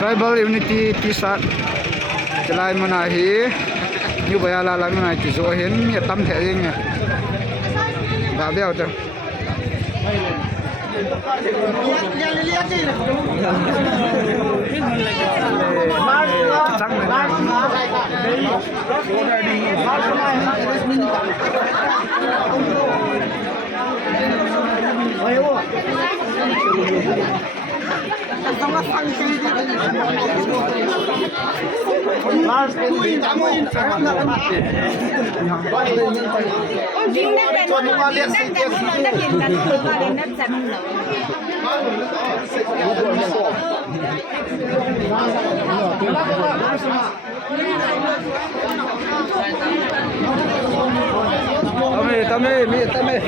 Tribal Unity T-shirt Jalai mana hi như vậy là làm này chỉ số hiến nhiệt tâm thể riêng nè và đeo cho trắng này Tame.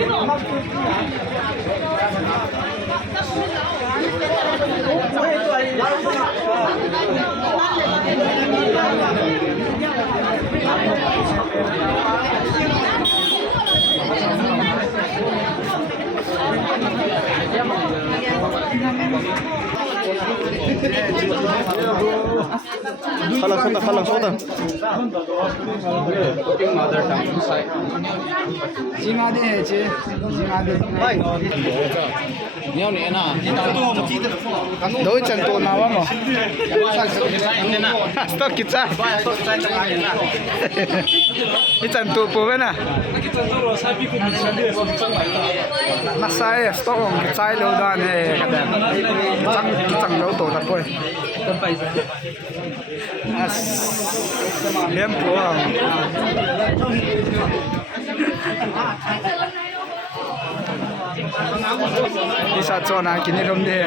Halang soda. Đối chân tổ nào mà stock kita ini chân tổ po na masai stock kita lâu đó này chẳng lâu tổ tập thôi liếm po đi sát cho na kini rom de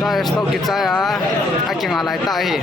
da stock kita ya aking alai ta hi